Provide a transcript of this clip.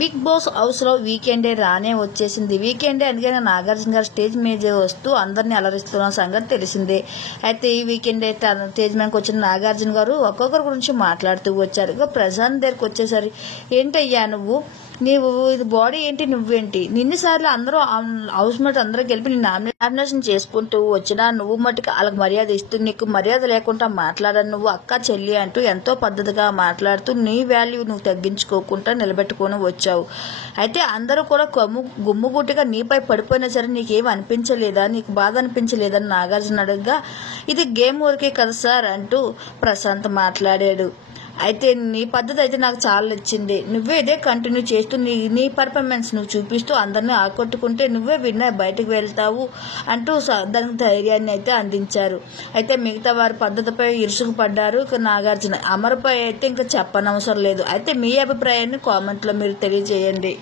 Big boss హౌస్లో వీకెండే రానే వచ్చేసింది. వీకెండే అందుకని నాగార్జున గారు స్టేజ్ మీద వస్తూ అందరినీ అలరిస్తున్న సంగతి తెలిసిందే. అయితే ఈ వీకెండే స్టేజ్ మీదకి వచ్చిన నాగార్జున గారు ఒక్కొక్కరి గురించి మాట్లాడుతూ వచ్చారు. ఇక ప్రశాంత్ దగ్గరికి వచ్చేసరి, ఏంటయ్యా నీవు ఇది బాడీ ఏంటి, నువ్వేంటి, నిన్నిసార్లు అందరూ హౌస్ మేట్ అందరూ గెలిపి నీ నామినేషన్ చేసుకుంటూ వచ్చినా నువ్వు మట్టుకు వాళ్ళకి మర్యాద ఇస్తూ నీకు మర్యాద లేకుండా మాట్లాడను, నువ్వు అక్క చెల్లి అంటూ ఎంతో పద్ధతిగా మాట్లాడుతూ నీ వాల్యూ నువ్వు తగ్గించుకోకుండా నిలబెట్టుకొని వచ్చావు. అయితే అందరూ కూడా గుమ్ముగుట్టుగా నీపై పడిపోయినా సరే నీకేం అనిపించలేదా, నీకు బాధ అనిపించలేదని నాగార్జున అడగగా, ఇది గేమ్ వరకే కదా సార్ అంటూ ప్రశాంత్ మాట్లాడాడు. అయితే నీ పద్ధతి అయితే నాకు చాలా నచ్చింది. నువ్వే ఇదే కంటిన్యూ చేస్తూ నీ పర్ఫార్మెన్స్ నువ్వు చూపిస్తూ అందరినీ ఆకట్టుకుంటే నువ్వే విన్నర్ బయటకు వెళ్తావు అంటూ దానికి ధైర్యాన్ని అయితే అందించారు. అయితే మిగతా వారి పద్ధతిపై ఇరుసుకుపడ్డారు నాగార్జున. అమర్పై అయితే ఇంకా చెప్పనవసరం లేదు. అయితే మీ అభిప్రాయాన్ని కామెంట్లో మీరు తెలియజేయండి.